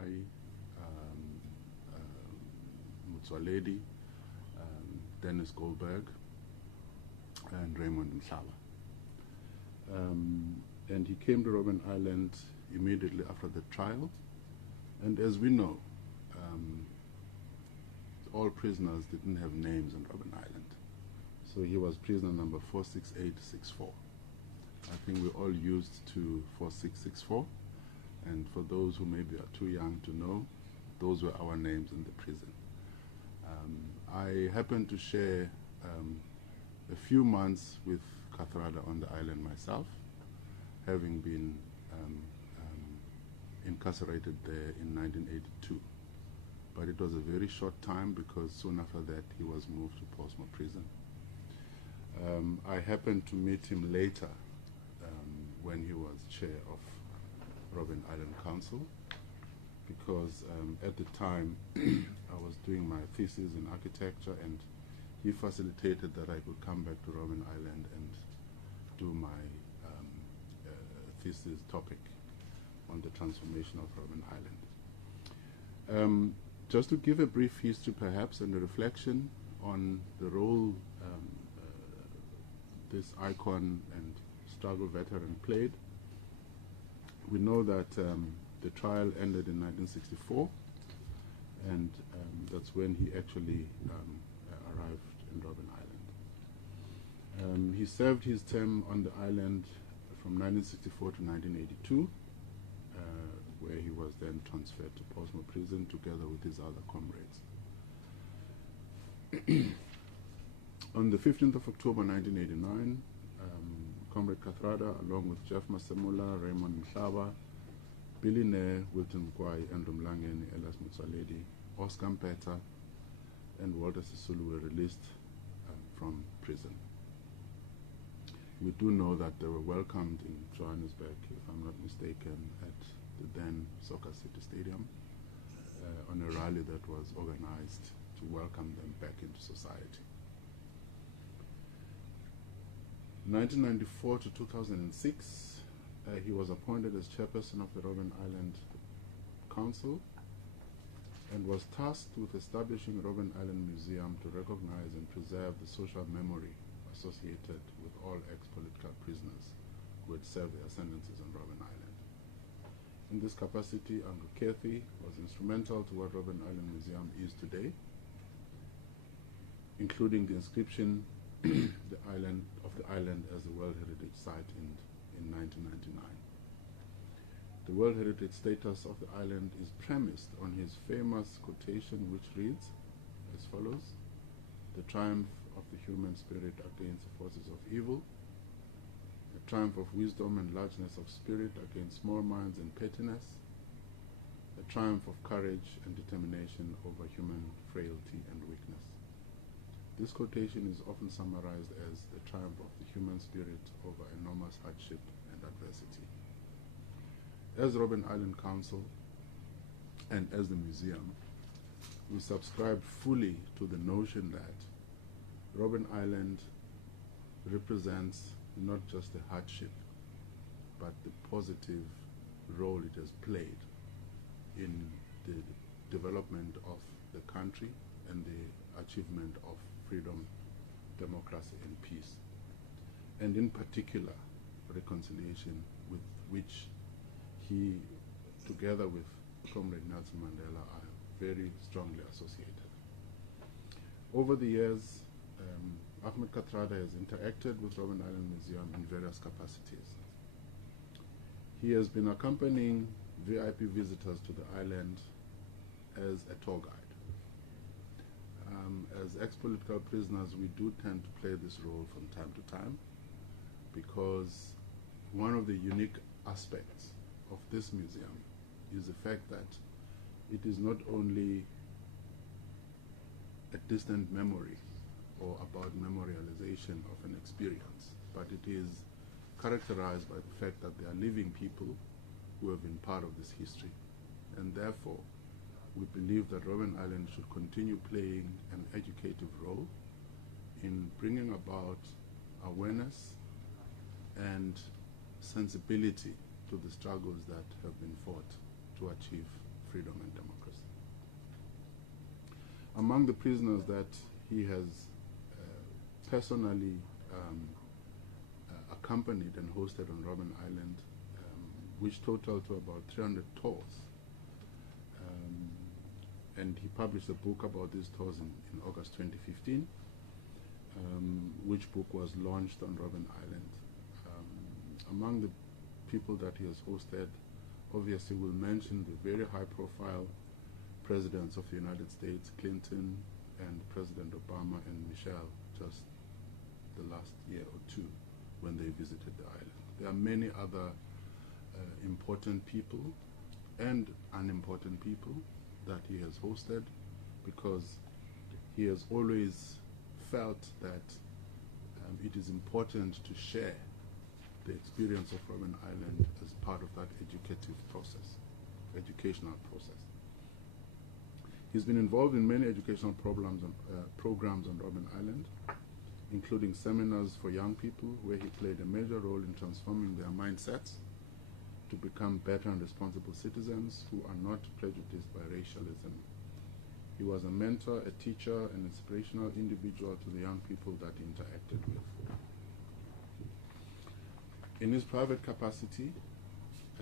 Mkwai, Mutsoaledi, Dennis Goldberg, and Raymond Mhlaba. And he came to Robben Island immediately after the trial. And as we know, all prisoners didn't have names on Robben Island. So he was prisoner number 46864. I think we're all used to 4664. And for those who maybe are too young to know, those were our names in the prison. I happened to share a few months with Kathrada on the island myself, having been incarcerated there in 1982. But it was a very short time because soon after that he was moved to Portsmouth prison. I happened to meet him later when he was chair of Robben Island Council, because at the time I was doing my thesis in architecture, and he facilitated that I could come back to Robben Island and do my thesis topic on the transformation of Robben Island. Just to give a brief history perhaps and a reflection on the role this icon and struggle veteran played. We know that the trial ended in 1964, and that's when he actually arrived in Robben Island. He served his term on the island from 1964 to 1982, where he was then transferred to Portsmouth prison together with his other comrades. On the 15th of October 1989, Comrade Kathrada, along with Jeff Masemula, Raymond Mhlaba, Billy Nair, Wilton Mkwai, Andrew Mlangeni, Elias Mutsoaledi, Oscar Mpeta, and Walter Sisulu were released from prison. We do know that they were welcomed in Johannesburg, if I'm not mistaken, at the then Soccer City Stadium on a rally that was organized to welcome them back into society. 1994 to 2006, he was appointed as chairperson of the Robben Island Council and was tasked with establishing Robben Island Museum to recognize and preserve the social memory associated with all ex-political prisoners who had served their sentences on Robben Island. In this capacity, Uncle Kathy was instrumental to what Robben Island Museum is today, including the inscription the island as a World Heritage Site in 1999. The World Heritage status of the island is premised on his famous quotation, which reads as follows: "The triumph of the human spirit against the forces of evil, the triumph of wisdom and largeness of spirit against small minds and pettiness, the triumph of courage and determination over human frailty and weakness." This quotation is often summarized as the triumph of the human spirit over enormous hardship and adversity. As Robben Island Council and as the museum, we subscribe fully to the notion that Robben Island represents not just the hardship, but the positive role it has played in the development of the country and the achievement of freedom, democracy, and peace, and in particular reconciliation, with which he, together with Comrade Nelson Mandela, are very strongly associated. Over the years, Ahmed Kathrada has interacted with Robben Island Museum in various capacities. He has been accompanying VIP visitors to the island as a tour guide. As ex-political prisoners, we do tend to play this role from time to time, because one of the unique aspects of this museum is the fact that it is not only a distant memory or about memorialization of an experience, but it is characterized by the fact that they are living people who have been part of this history, and therefore we believe that Robben Island should continue playing an educative role in bringing about awareness and sensibility to the struggles that have been fought to achieve freedom and democracy. Among the prisoners that he has personally accompanied and hosted on Robben Island, which totaled to about 300 tours. And he published a book about these tours in August 2015, which book was launched on Robben Island. Among the people that he has hosted, obviously we'll mention the very high-profile presidents of the United States, Clinton and President Obama and Michelle, just the last year or two when they visited the island. There are many other important people and unimportant people that he has hosted, because he has always felt that it is important to share the experience of Robben Island as part of that educational process. He's been involved in many educational programs on Robben Island, including seminars for young people, where he played a major role in transforming their mindsets to become better and responsible citizens who are not prejudiced by racialism. He was a mentor, a teacher, an inspirational individual to the young people that he interacted with. In his private capacity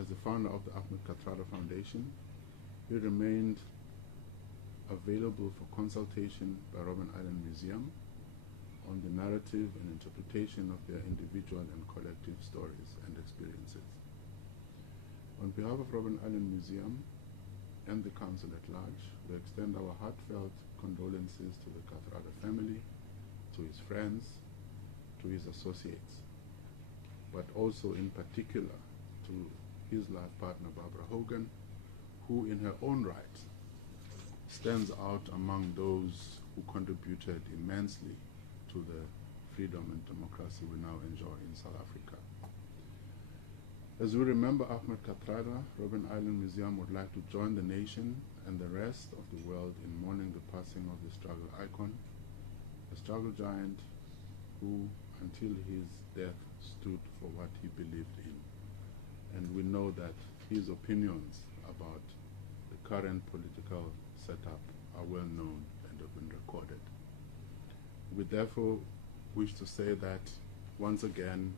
as the founder of the Kathrada Foundation, he remained available for consultation by Robben Island Museum on the narrative and interpretation of their individual and collective stories and experiences. On behalf of Robben Island Museum and the Council at large, we extend our heartfelt condolences to the Kathrada family, to his friends, to his associates, but also in particular to his life partner Barbara Hogan, who in her own right stands out among those who contributed immensely to the freedom and democracy we now enjoy in South Africa. As we remember Ahmed Kathrada, Robben Island Museum would like to join the nation and the rest of the world in mourning the passing of the struggle icon, a struggle giant who, until his death, stood for what he believed in. And we know that his opinions about the current political setup are well known and have been recorded. We therefore wish to say that, once again,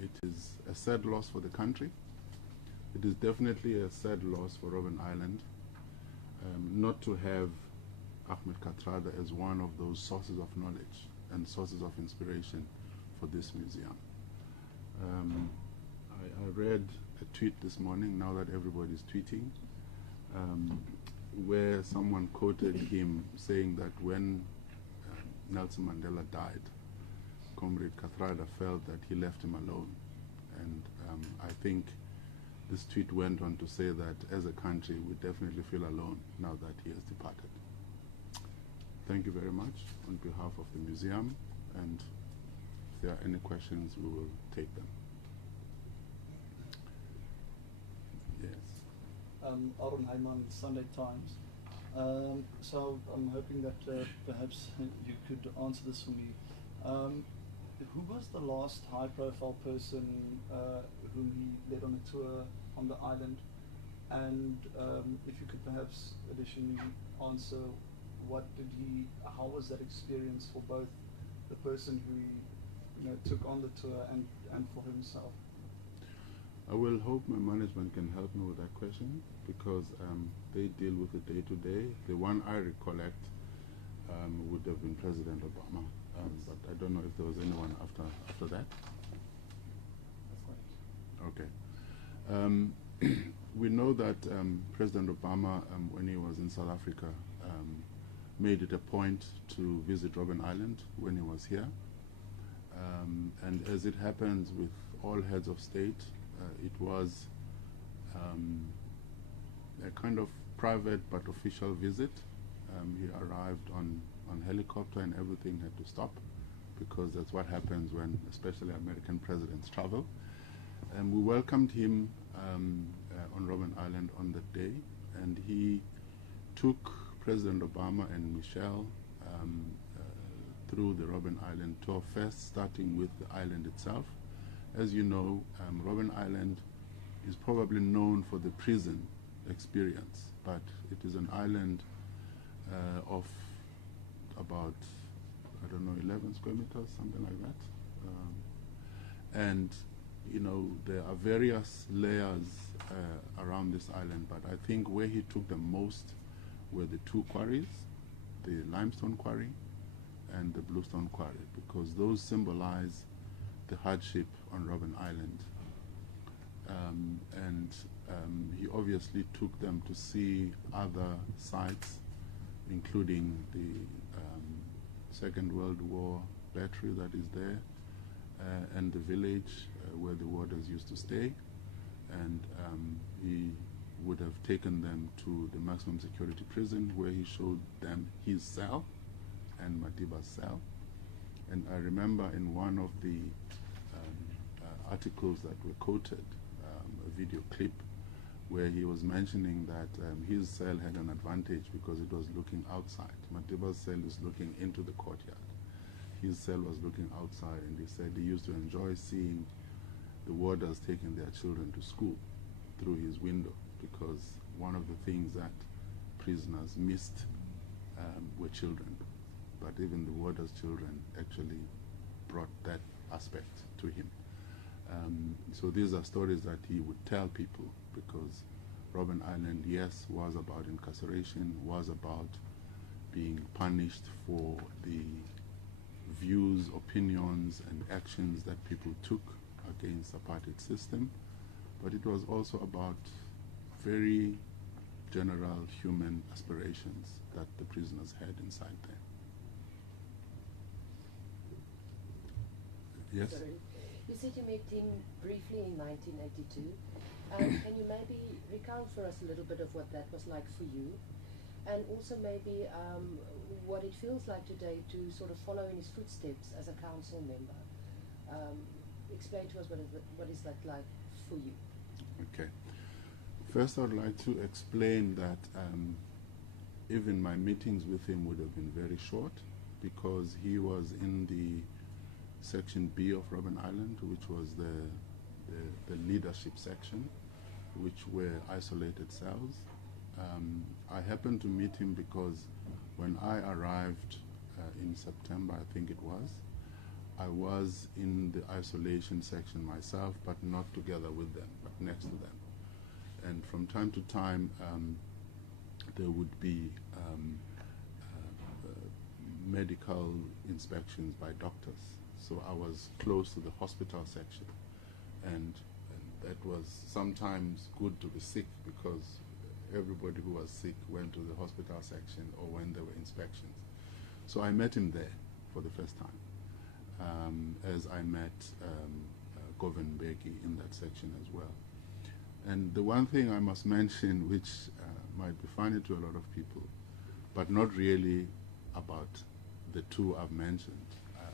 it is a sad loss for the country. It is definitely a sad loss for Robben Island, not to have Ahmed Kathrada as one of those sources of knowledge and sources of inspiration for this museum. I read a tweet this morning, now that everybody's tweeting, where someone quoted him saying that when Nelson Mandela died, Comrade Kathrada felt that he left him alone. And I think this tweet went on to say that as a country we definitely feel alone now that he has departed. Thank you very much on behalf of the museum, and if there are any questions we will take them. Yes. Aaron Heiman, Sunday Times. So I'm hoping that perhaps you could answer this for me. Who was the last high-profile person whom he led on a tour on the island? And if you could perhaps additionally answer, how was that experience for both the person who he took on the tour and for himself? I will hope my management can help me with that question, because they deal with the day-to-day. The one I recollect would have been President Obama, but I don't know if there was anyone after that. That's right. Okay. We know that President Obama, when he was in South Africa, made it a point to visit Robben Island when he was here. And as it happens with all heads of state, it was a kind of private but official visit. He arrived on helicopter and everything had to stop, because that's what happens when especially American presidents travel. And we welcomed him on Robben Island on that day, and he took President Obama and Michelle through the Robben Island tour, first starting with the island itself. As you know, Robben Island is probably known for the prison experience, but it is an island of about, I don't know, 11 square meters, something like that. And you know, there are various layers around this island, but I think where he took the most were the two quarries, the limestone quarry and the bluestone quarry, because those symbolize the hardship on Robben Island. He obviously took them to see other sites, including the Second World War battery that is there, and the village where the warders used to stay. And he would have taken them to the maximum security prison, where he showed them his cell and Madiba's cell. And I remember in one of the articles that were quoted, a video clip, where he was mentioning that his cell had an advantage because it was looking outside. Madiba's cell is looking into the courtyard. His cell was looking outside, and he said he used to enjoy seeing the warders taking their children to school through his window, because one of the things that prisoners missed were children. But even the warders' children actually brought that aspect to him. So these are stories that he would tell people, because Robben Island, yes, was about incarceration, was about being punished for the views, opinions, and actions that people took against the apartheid system, but it was also about very general human aspirations that the prisoners had inside there. Yes? Sorry. You said you met him briefly in 1982. Can you maybe recount for us a little bit of what that was like for you? And also maybe what it feels like today to sort of follow in his footsteps as a council member. Explain to us what is that like for you? Okay. First, I'd like to explain that even my meetings with him would have been very short, because he was in the Section B of Robben Island, which was the leadership section, which were isolated cells. I happened to meet him because when I arrived in September, I think it was, I was in the isolation section myself, but not together with them, but next to them. And from time to time, there would be medical inspections by doctors. So I was close to the hospital section, and that was sometimes good to be sick, because everybody who was sick went to the hospital section or when there were inspections. So I met him there for the first time, as I met Govan Beki in that section as well. And the one thing I must mention, which might be funny to a lot of people, but not really about the two I've mentioned,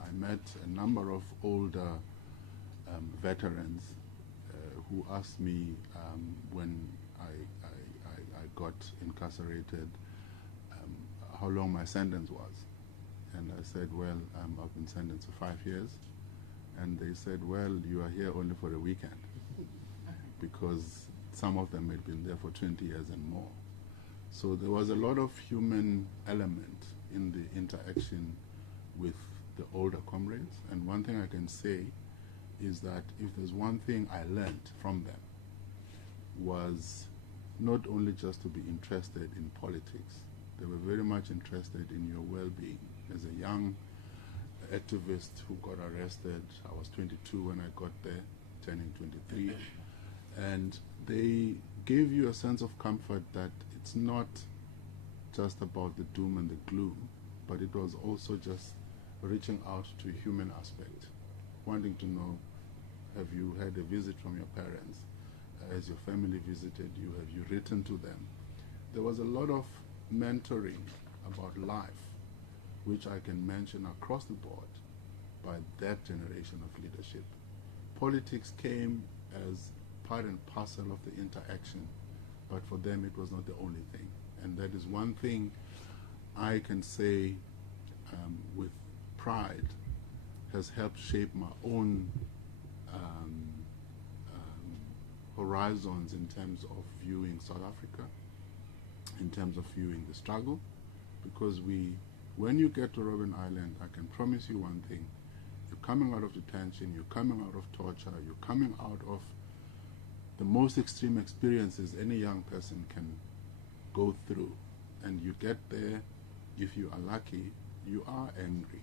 I met a number of older veterans who asked me when I got incarcerated how long my sentence was. And I said, well, I've been sentenced to 5 years. And they said, well, you are here only for a weekend, because some of them had been there for 20 years and more. So there was a lot of human element in the interaction with the older comrades. And one thing I can say is that if there's one thing I learned from them, was not only just to be interested in politics, they were very much interested in your well-being. As a young activist who got arrested, I was 22 when I got there, turning 23, and they gave you a sense of comfort that it's not just about the doom and the gloom, but it was also just reaching out to a human aspect, wanting to know, have you had a visit from your parents? Has your family visited you? Have you written to them? There was a lot of mentoring about life, which I can mention across the board by that generation of leadership. Politics came as part and parcel of the interaction, but for them it was not the only thing. And that is one thing I can say with pride has helped shape my own horizons in terms of viewing South Africa, in terms of viewing the struggle, because when you get to Robben Island, I can promise you one thing: you're coming out of detention, you're coming out of torture, you're coming out of the most extreme experiences any young person can go through, and you get there, if you are lucky, you are angry,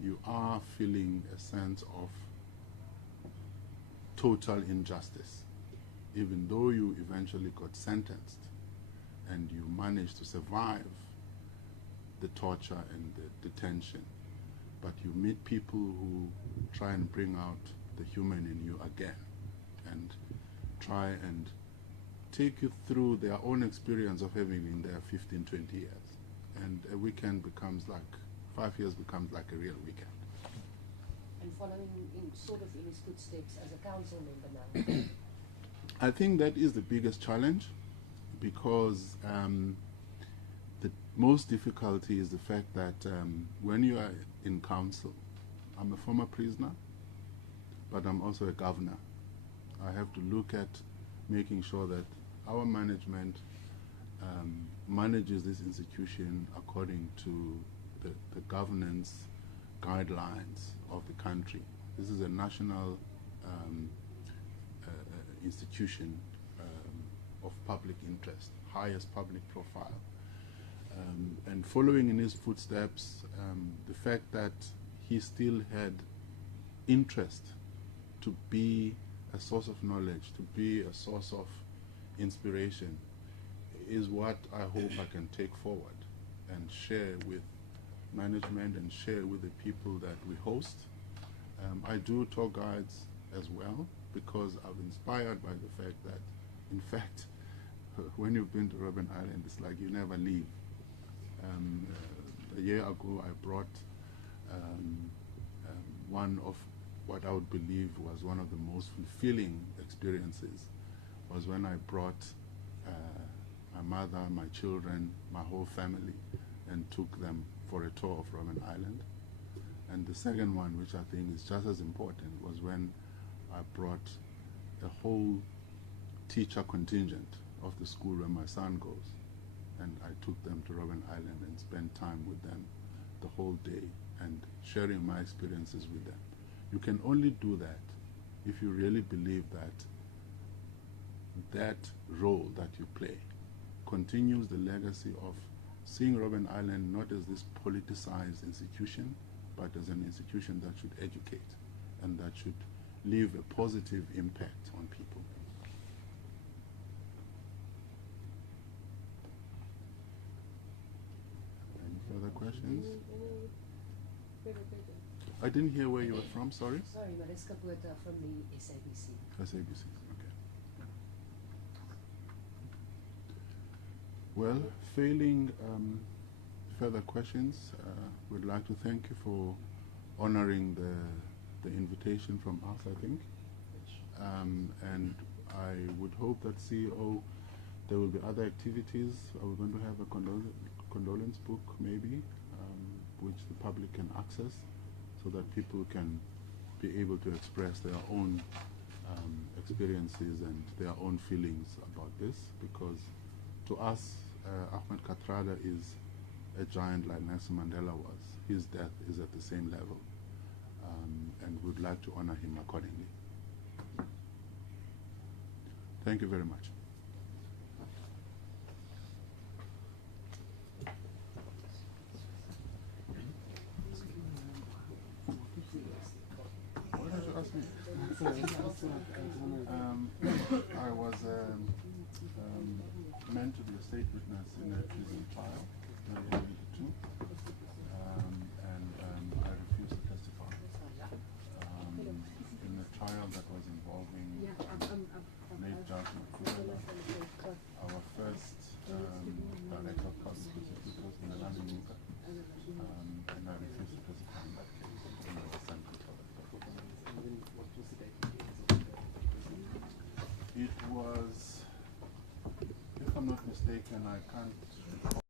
you are feeling a sense of total injustice, even though you eventually got sentenced and you managed to survive the torture and the detention. But you meet people who try and bring out the human in you again and try and take you through their own experience of having been there 15, 20 years. And a weekend becomes like, 5 years becomes like a real weekend. And following in his footsteps as a council member now? I think that is the biggest challenge, because the most difficulty is the fact that when you are in council, I'm a former prisoner, but I'm also a governor. I have to look at making sure that our management manages this institution according to the governance guidelines of the country. This is a national institution of public interest, highest public profile. And following in his footsteps, the fact that he still had interest to be a source of knowledge, to be a source of inspiration, is what I hope I can take forward and share with management and share with the people that we host. I do tour guides as well, because I'm inspired by the fact that, in fact, when you've been to Robben Island, it's like you never leave. A year ago, I brought one of what I would believe was one of the most fulfilling experiences, was when I brought my mother, my children, my whole family, and took them for a tour of Robben Island. And the second one, which I think is just as important, was when I brought a whole teacher contingent of the school where my son goes, and I took them to Robben Island and spent time with them the whole day and sharing my experiences with them. You can only do that if you really believe that that role that you play continues the legacy of seeing Robben Island not as this politicized institution, but as an institution that should educate and that should leave a positive impact on people. Any further questions? I didn't hear where you were from, sorry? Sorry, Mariska Botha from the SABC. SABC, okay. Well, failing further questions, we'd like to thank you for honoring the invitation from us, I think. And I would hope that CEO, there will be other activities. Are we going to have a condolence book, maybe, which the public can access, so that people can be able to express their own experiences and their own feelings about this, because to us, Ahmed Kathrada is a giant like Nelson Mandela was. His death is at the same level, and we'd like to honor him accordingly. Thank you very much. What did you ask me? I was meant to be a state witness in a treason trial in 1982, and I refused to testify in a trial that was involving late Judge Kathrada, our first director of public prosecutors in the London Uka, and I refused to testify in that case, and I was sentenced for that purpose. It was, if I'm not mistaken, I can't